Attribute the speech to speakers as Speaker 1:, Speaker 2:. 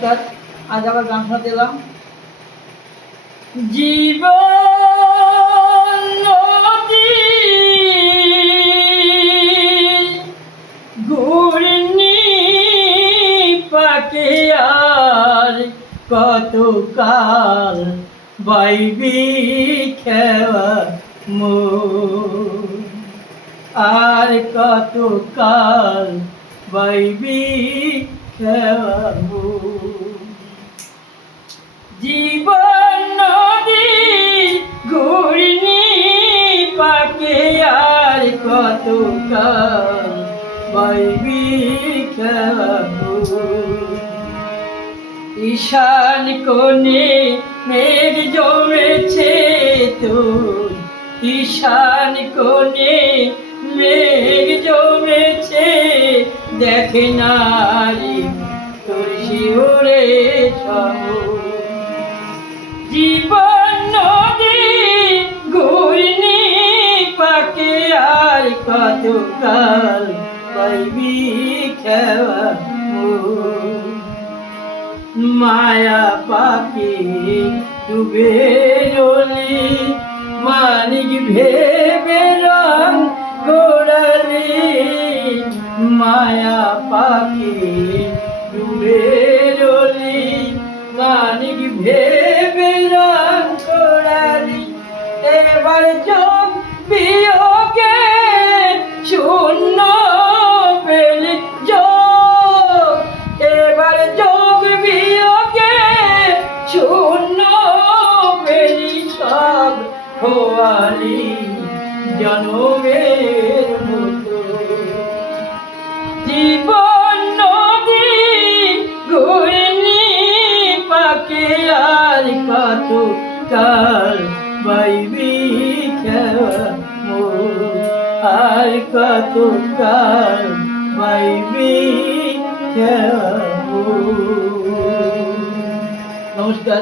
Speaker 1: নমস্কার, আজ আবার গান শোনাতে এলাম। জীবন ঘূর্ণি পাকে আর কত কাল বাইবি খেওয়া মোর। আর কত কাল বাইবি খেয়াবো জীবন বাইবি খেয়াবো ঈশান কোণে মেঘ জমেছে তোর ঈশান কোণে মেঘ জমেছে, দেখে নারী তোর শিওরে জীবন আর কত কাল পাইবি খেওয়া মায়া পাখি ডুবে রলি মানিক ভেবে রং গোড়ালি। মায়া পাখি ডুবে খোয়ালি জনমের মতো। জীবন নদী ঘূর্ণি পাকে, আর কত কাল বাইবি মোর। আর কত কাল বাইবি খেয়া নমস্কার।